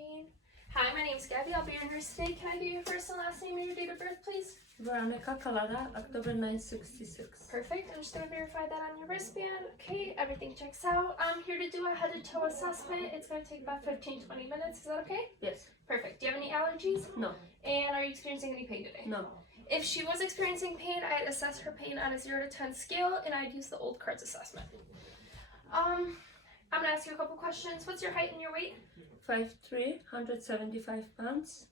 Jane. Hi, my name's Gabby. I'll be your nurse today. Can I get your first and last name and your date of birth, please? Veronica Calada, October 1966. Perfect. I'm just going to verify that on your wristband. Okay, everything checks out. I'm here to do a head-to-toe assessment. It's going to take about 15-20 minutes. Is that okay? Yes. Perfect. Do you have any allergies? No. And are you experiencing any pain today? No. If she was experiencing pain, I'd assess her pain on a 0 to 10 scale, and I'd use the old cards assessment. I'm going to ask you a couple questions. What's your height and your weight? 5'3", 175 pounds.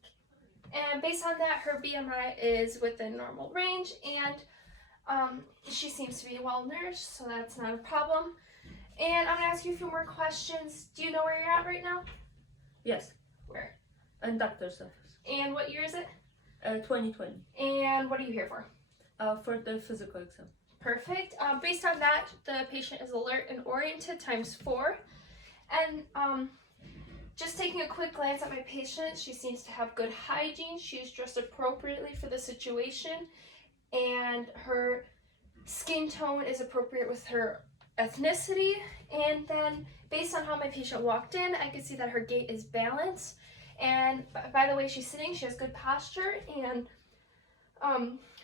And based on that, her BMI is within normal range, and she seems to be well nourished, so that's not a problem. And I'm going to ask you a few more questions. Do you know where you're at right now? Yes. Where? And doctor's office. And what year is it? 2020. And what are you here for? For the physical exam. Perfect. Based on that, the patient is alert and oriented ×4. And just taking a quick glance at my patient, she seems to have good hygiene. She's dressed appropriately for the situation, and her skin tone is appropriate with her ethnicity. And then based on how my patient walked in, I could see that her gait is balanced. And by the way she's sitting, she has good posture, and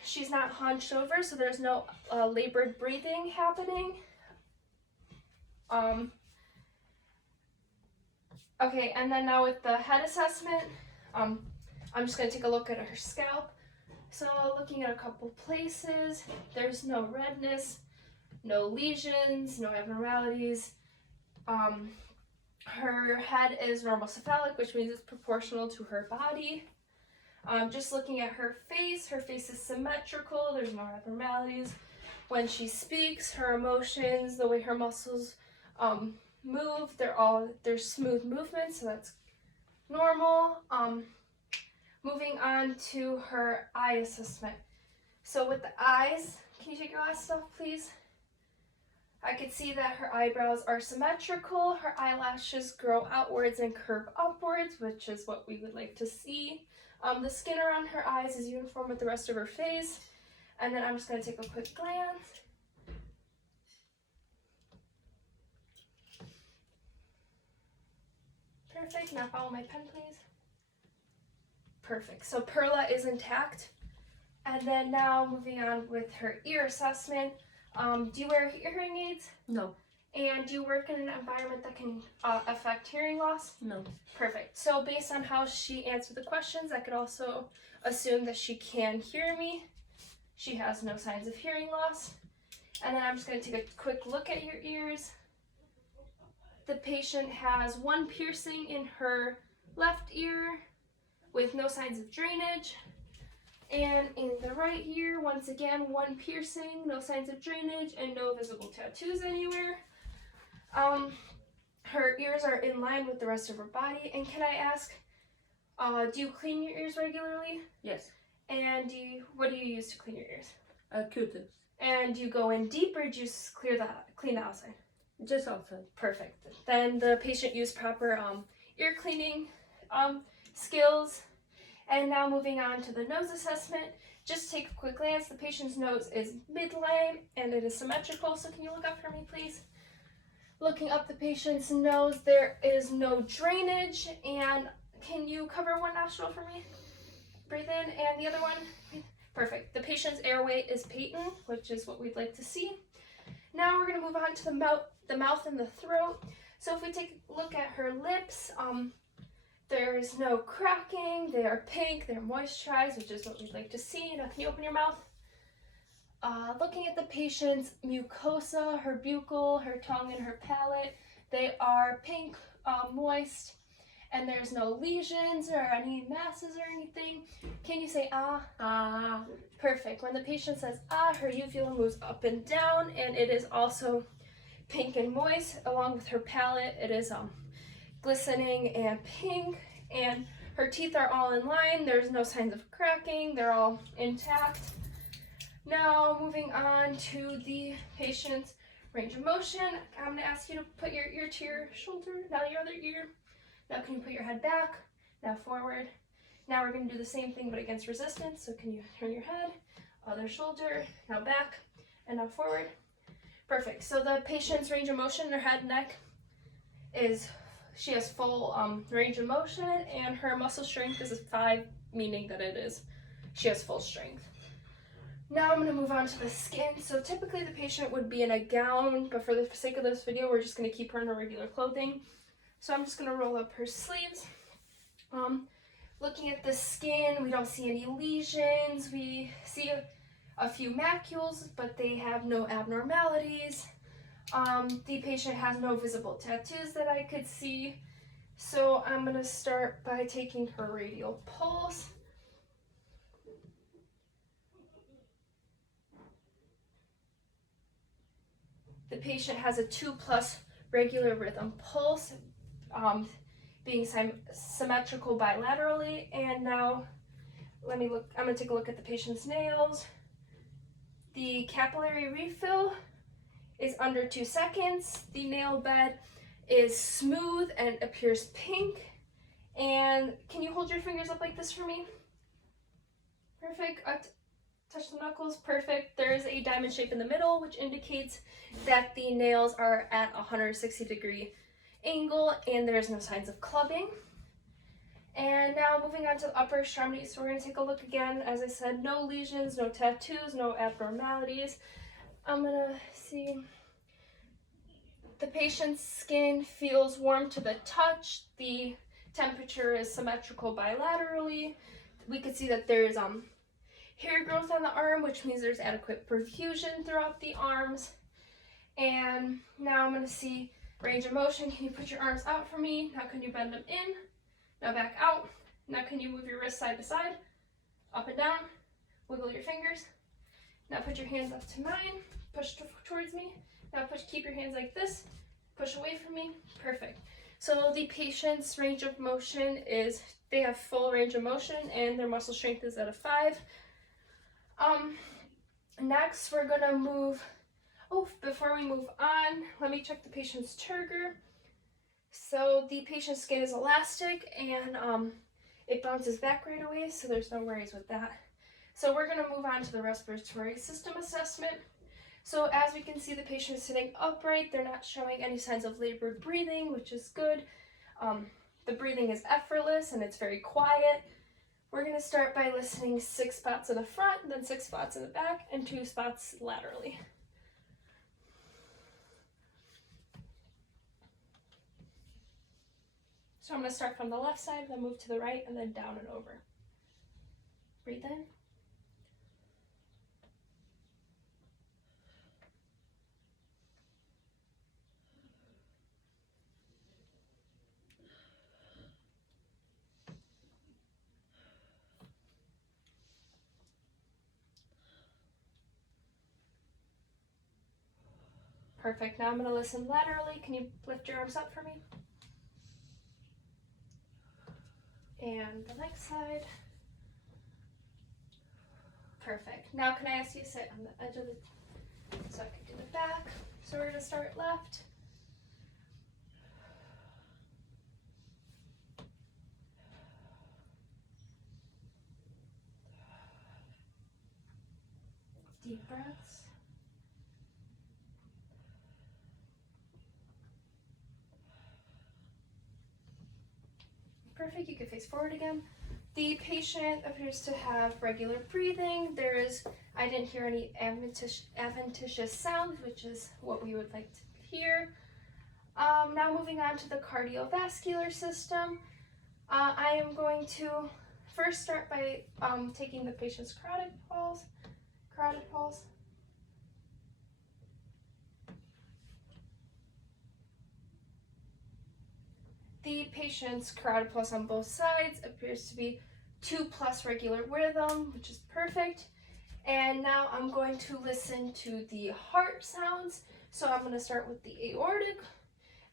she's not hunched over, so there's no labored breathing happening. Okay, and then now with the head assessment, I'm just going to take a look at her scalp. So looking at a couple places, there's no redness, no lesions, no abnormalities. Her head is normal cephalic, which means it's proportional to her body. Just looking at her face is symmetrical, there's no abnormalities. When she speaks, her emotions, the way her muscles move, they're smooth movements, so that's normal. Moving on to her eye assessment. So with the eyes, can you take your glasses off, please? I could see that her eyebrows are symmetrical, her eyelashes grow outwards and curve upwards, which is what we would like to see. The skin around her eyes is uniform with the rest of her face. And then I'm just going to take a quick glance. Perfect. Now follow my pen, please. Perfect. So Perla is intact. And then now moving on with her ear assessment. Do you wear hearing aids? No. And do you work in an environment that can affect hearing loss? No. Perfect. So based on how she answered the questions, I could also assume that she can hear me. She has no signs of hearing loss. And then I'm just going to take a quick look at your ears. The patient has one piercing in her left ear with no signs of drainage. And in the right ear, once again, one piercing, no signs of drainage, and no visible tattoos anywhere. Her ears are in line with the rest of her body. And can I ask, do you clean your ears regularly? Yes. And what do you use to clean your ears? Q-tips. And do you go in deep, or do you just clean the outside? Just outside. Perfect. Then the patient used proper ear cleaning skills. And now moving on to the nose assessment. Just take a quick glance. The patient's nose is midline and it is symmetrical. So can you look up for me, please? Looking up the patient's nose, there is no drainage. And can you cover one nostril for me? Breathe in, and the other one. Perfect. The patient's airway is patent, which is what we'd like to see. Now we're going to move on to the mouth and the throat. So if we take a look at her lips, there's no cracking, they are pink, they're moisturized, which is what we'd like to see. Now can you open your mouth? Looking at the patient's mucosa, her buccal, her tongue, and her palate, they are pink, moist, and there's no lesions or any masses or anything. Can you say ah? Ah. Perfect. When the patient says ah, her uvula moves up and down, and it is also pink and moist. Along with her palate, it is glistening and pink, and her teeth are all in line. There's no signs of cracking. They're all intact. Now moving on to the patient's range of motion. I'm going to ask you to put your ear to your shoulder. Now your other ear. Now can you put your head back? Now forward. Now we're going to do the same thing but against resistance. So can you turn your head, other shoulder, now back, and now forward. Perfect. So the patient's range of motion, their head, neck, is she has full range of motion, and her muscle strength is a 5, meaning that she has full strength. Now I'm going to move on to the skin. So typically the patient would be in a gown, but for the sake of this video, we're just going to keep her in her regular clothing. So I'm just going to roll up her sleeves. Looking at the skin, we don't see any lesions. We see a few macules, but they have no abnormalities. The patient has no visible tattoos that I could see. So I'm going to start by taking her radial pulse. The patient has a 2+ regular rhythm pulse, being symmetrical bilaterally. And now I'm going to take a look at the patient's nails. The capillary refill is under 2 seconds. The nail bed is smooth and appears pink. And can you hold your fingers up like this for me? Perfect. Touch the knuckles. Perfect. There is a diamond shape in the middle, which indicates that the nails are at a 160-degree angle and there's no signs of clubbing. And now moving on to the upper extremities. So we're going to take a look again. As I said, no lesions, no tattoos, no abnormalities. I'm going to see. The patient's skin feels warm to the touch. The temperature is symmetrical bilaterally. We could see that there's hair growth on the arm, which means there's adequate perfusion throughout the arms. And now I'm going to see range of motion. Can you put your arms out for me? Now can you bend them in? Now back out. Now can you move your wrists side to side? Up and down. Wiggle your fingers. Now put your hands up to mine. Push towards me. Now keep your hands like this. Push away from me. Perfect. So the patient's range of motion is, they have full range of motion and their muscle strength is at a 5. Next we're gonna move, before we move on, let me check the patient's turgor. So the patient's skin is elastic and it bounces back right away, so there's no worries with that. So we're gonna move on to the respiratory system assessment. So as we can see, the patient is sitting upright. They're not showing any signs of labored breathing, which is good. The breathing is effortless and it's very quiet. We're going to start by listening 6 spots in the front, then 6 spots in the back, and 2 spots laterally. So I'm going to start from the left side, then move to the right, and then down and over. Breathe in. Perfect. Now I'm going to listen laterally. Can you lift your arms up for me? And the next side. Perfect. Now can I ask you to sit on the edge of the, so I can do the back. So we're going to start left. Deep breaths. Perfect. You can face forward again. The patient appears to have regular breathing. I didn't hear any adventitious sounds, which is what we would like to hear. Now moving on to the cardiovascular system. I am going to first start by taking the patient's carotid pulse. The patient's carotid pulse on both sides appears to be 2+ regular rhythm, which is perfect. And now I'm going to listen to the heart sounds. So I'm going to start with the aortic,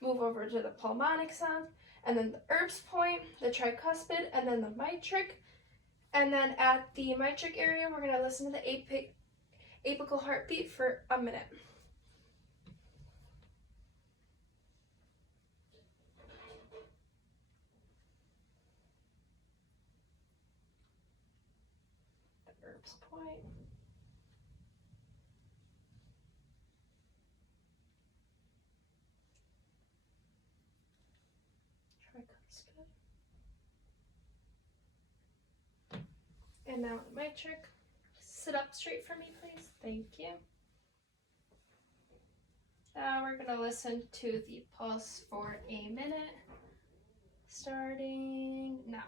move over to the pulmonic sound, and then the Erb's point, the tricuspid, and then the mitric. And then at the mitric area, we're going to listen to the apical heartbeat for a minute. The Erb's point. And now my trick. Sit up straight for me, please. Thank you. Now we're gonna listen to the pulse for a minute, starting now.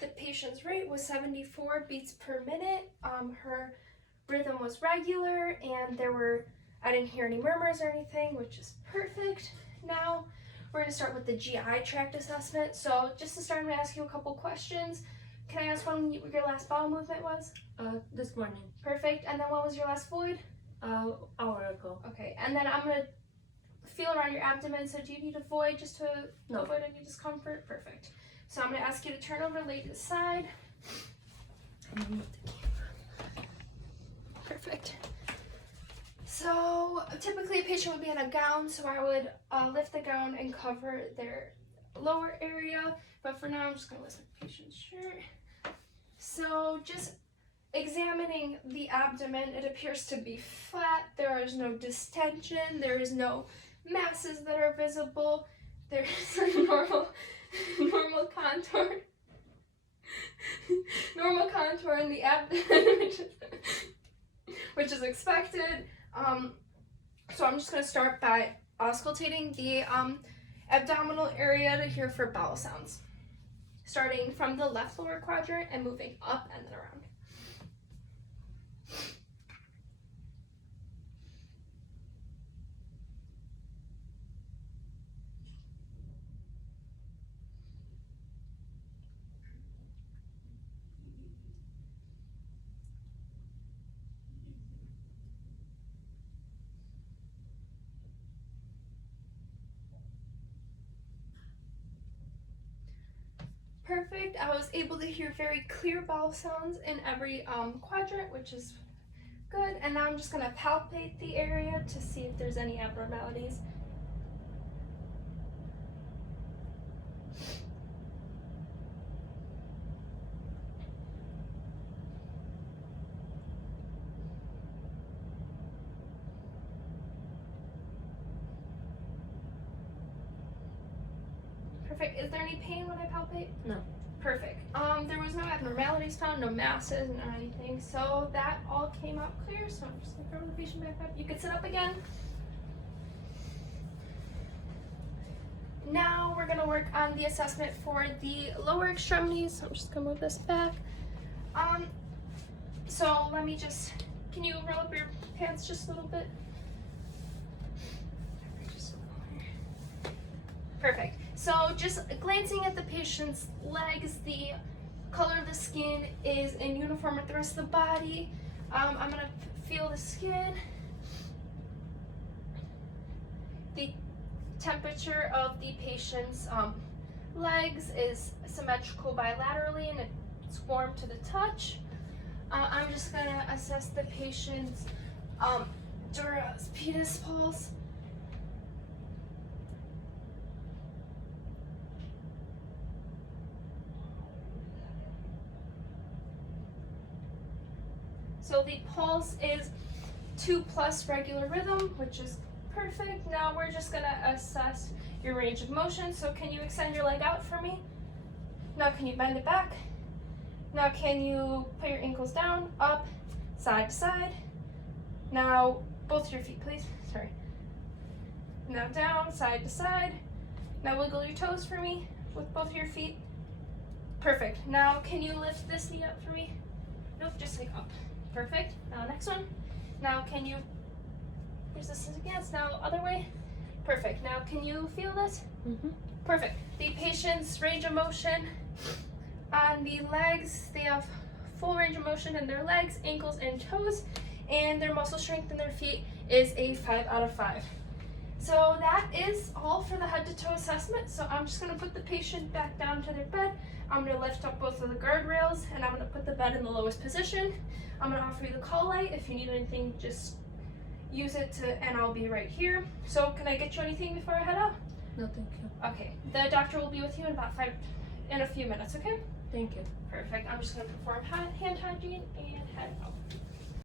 The patient's rate was 74 beats per minute. Her rhythm was regular, and I didn't hear any murmurs or anything, which is perfect. Now we're gonna start with the GI tract assessment. So just to start, I'm gonna ask you a couple questions. Can I ask when your last bowel movement was? This morning. Perfect. And then when was your last void? Hour ago. Okay. And then I'm gonna feel around your abdomen. So do you need a void just to avoid any discomfort? Perfect. So I'm gonna ask you to turn over, lay to the side. Perfect. So typically a patient would be in a gown, so I would lift the gown and cover their lower area. But for now, I'm just gonna listen to the patient's shirt. So just examining the abdomen, it appears to be flat. There is no distension. There is no masses that are visible. There is a normal contour. Normal contour in the abdomen, which is expected. So I'm just going to start by auscultating the abdominal area to hear for bowel sounds, starting from the left lower quadrant and moving up and then around. Perfect. I was able to hear very clear bowel sounds in every quadrant, which is good. And now I'm just going to palpate the area to see if there's any abnormalities. Perfect. Is there any pain when I palpate? No. Perfect. There was no abnormalities found, no masses, or anything. So that all came out clear. So I'm just gonna throw the patient back up. You can sit up again. Now we're gonna work on the assessment for the lower extremities. So I'm just gonna move this back. So let me just, can you roll up your pants just a little bit? Perfect. So just glancing at the patient's legs, the color of the skin is in uniform with the rest of the body. I'm gonna feel the skin. The temperature of the patient's legs is symmetrical bilaterally and it's warm to the touch. I'm just gonna assess the patient's dura's pedis pulse. So the pulse is 2+ regular rhythm, which is perfect. Now we're just gonna assess your range of motion. So can you extend your leg out for me? Now can you bend it back? Now can you put your ankles down, up, side to side? Now both your feet, please. Sorry. Now down, side to side. Now wiggle your toes for me with both your feet. Perfect. Now, can you lift this knee up for me? Nope, just like up. Perfect. Now, next one. Now, can you resistance against? Now, other way. Perfect. Now, can you feel this? Mm-hmm. Perfect. The patient's range of motion on the legs, they have full range of motion in their legs, ankles, and toes, and their muscle strength in their feet is a 5 out of 5. So that is all for the head to toe assessment. So I'm just going to put the patient back down to their bed. I'm going to lift up both of the guardrails, and I'm going to put the bed in the lowest position. I'm going to offer you the call light. If you need anything, just use it and I'll be right here. So can I get you anything before I head out? No, thank you. Okay, the doctor will be with you in a few minutes, okay? Thank you. Perfect. I'm just going to perform hand hygiene and head out.